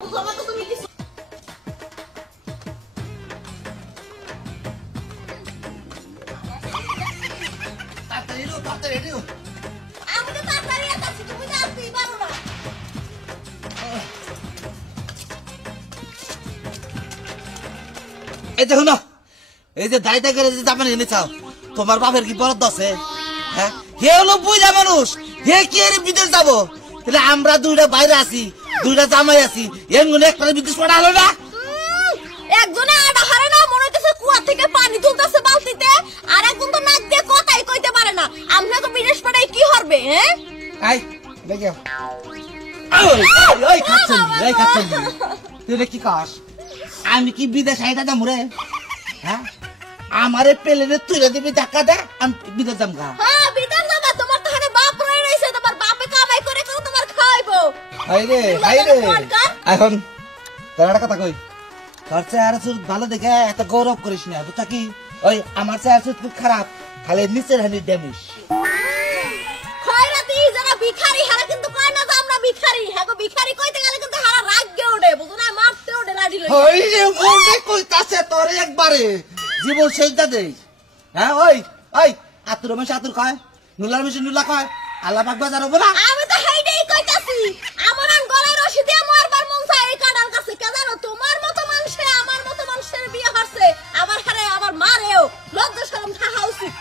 এই দেখো না, এই যে দায়িত্ব করে যে জামাই এনে চাও, তোমার বাপের কি বরাদ্দ আছে? হ্যাঁ, হে হলো বুঝা মানুষ, হে কি এর বিদেশ যাবো? তাহলে আমরা দুইটা বাইরে আছি, দুইটা জামাই আছি, এর মনে একটা বিদেশ পড়া হলো না। একজনে আটা হারে না, মনে হচ্ছে কুয়া থেকে পানি তুলতেছে বালতিতে, আর একজন তো নাক দিয়ে কথাই কইতে পারে না। আমরা তো বিদেশ পাঠাই কি হবে? হ্যাঁ, আই দেখো, ওই খাচ্ছেন, ওই খাচ্ছেন, তুই কি কাস? আমি কি বিদেশ আইতা যাম রে? হ্যাঁ, আমারে পেলেনে তুলে দিবি, ধাক্কা দে, আমি বিদেশ যাম গা। হ্যাঁ, বিদেশ যাবা, তোমার তো হারে বাপ রয়ে রইছে, তোমার বাপে কামাই করে কেউ তোমার খাওয়াইবো। হাইরে এখন তোর একটা কথা কই, তোর চেহারা সুদ ভালো দেখে এত গৌরব করিস না, বুঝছা কি? ওই আমার চেহারা সুদ খুব খারাপ, খালি নিচের হানি ড্যামেজ। খয়রাতি যারা ভিখারি, হারা কিন্তু কয় না যে আমরা ভিখারি। হ্যাঁ গো, ভিখারি কইতে গেলে কিন্তু হারা রাগগে ওঠে, বুঝো না, মারতে ওঠে লাঠি লইয়া। ওই যে মনে কইতাছে তোরে একবারে জীবন শেষদা দেই। হ্যাঁ, ওই ওই আতুর মেশে আতুর কয়, নুলার মেশে নুলা কয়, আল্লাহ পাক বাজার হবো না। আমি তো হেইটাই কইতাছি, আমার আন গলায় রশি দিয়ে মারবার মন চায় এই কাঁঠাল গাছে। কে জানো, তোমার মতো মানুষে আমার মতো মানুষের বিয়ে হচ্ছে, আবার হারে আবার মারেও। লজ্জা শরম থাকা উচিত।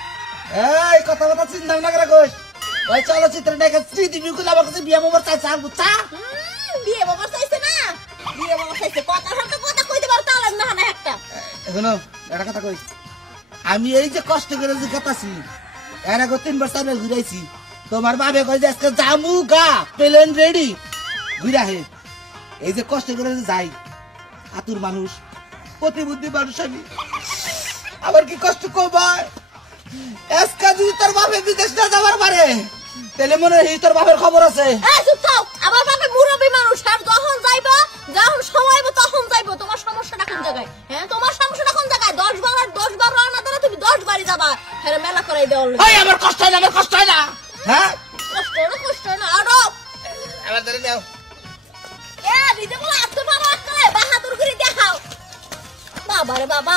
এই কথা কথা চিন্তা ভাবনা করে কইস, ওই চলচ্চিত্র দেখে স্মৃতি বিকুল আমার কাছে বিয়ে মোবার চাইছে, আর বুঝছা? বিয়ে বাবা চাইছে না, বিয়ে বাবা চাইছে, কথা হয়তো কথা কইতে পারো, তাহলে না না একটা। এখনো একটা কথা কই, আমি এই যে কষ্ট করে যে কাটাছি, এর আগে 3 বছর আমি ঘুরাইছি, তোমার বাবে কই যে আজকে জামু গা, প্লেন রেডি ঘুরা হে। এই যে কষ্ট করে যে যাই, আতুর মানুষ, প্রতিবুদ্ধি মানুষ আমি, আবার কি কষ্ট কমায়। আজকে যদি তোর বাপে বিদেশ না যাবার পারে, তাহলে মনে হয় তোর বাপের খবর আছে। এই চুপ থাও, আমার বাপে মুরব্বী মানুষ, আর যখন যাইবা, যখন সময় হবে তখন যাইবো। তোমার সমস্যাটা কোন জায়গায়? হ্যাঁ, তোমার সমস্যাটা কোন জায়গায়? 10 বার আনা দিলে তুমি 10 বারই যাবা, হ্যাঁ মেলা করাই দেওয়া। ওই আমার কষ্ট হয় না, আমার কষ্ট হয় না। হ্যাঁ, কষ্ট না আরো আমার ধরে দাও। এ দিতে বলে আসতে পারো, বাহাদুর করে দেখাও। বাবা রে বাবা।